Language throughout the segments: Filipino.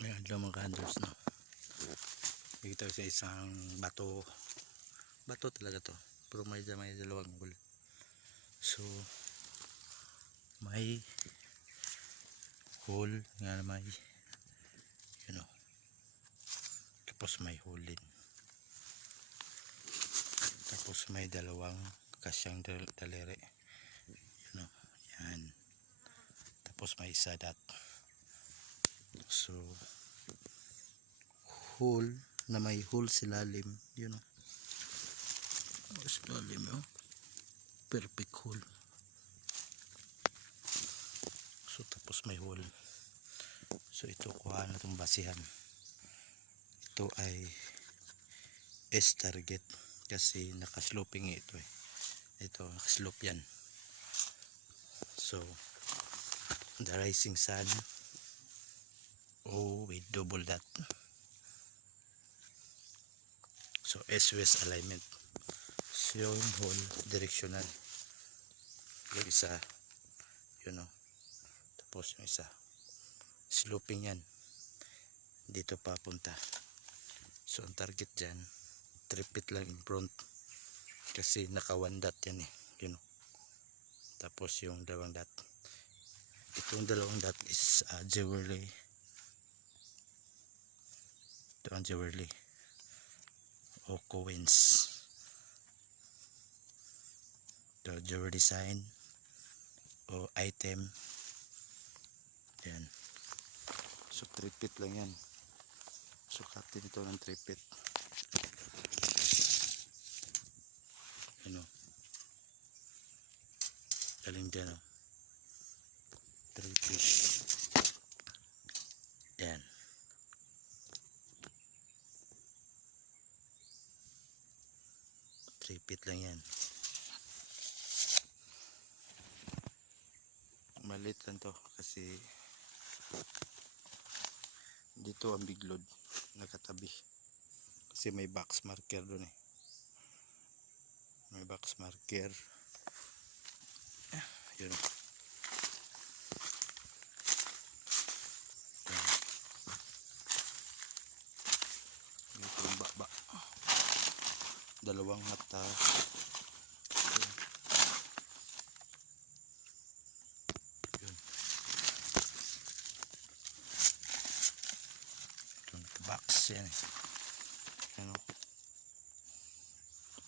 Ayan lang mga handles, no. Dito sa isang bato talaga to, pero may dalawang hole. So may hole nga, may tapos may hole din, tapos may dalawang kasyang daliri, yan, tapos may isa dot. So hole na may hole silalim, silalim, perfect hole. So tapos may hole. So ito, kuha na itong basihan. Ito ay S target kasi nakasloping ito ito nakaslope yan. So the rising sun with double dot. So S west alignment. So yung hole directional, yung isa tapos yung isa sloping yan, dito papunta. So ang target dyan, 3 feet lang in front kasi naka 1 dot yan tapos yung dalawang dot, itong dalawang dot is jewelry. Ito ang jewelry o coins, the jewelry design o item yan. So 3 feet lang yan. Sukatin ito ng 3 feet. Galing dyan 3 feet. Yan. Repeat lang yan. Malit lang to kasi dito ang big load nakatabi kasi may box marker doon may box marker yun. Dito yung baba, dalawang mata. Yun. Itong box yan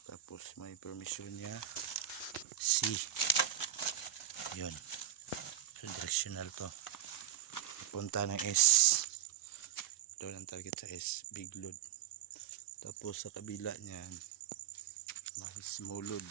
tapos may permission niya C. Yun, so directional to, punta ng S doon ang target sa S, big load. Tapos sa kabila niyan may small load.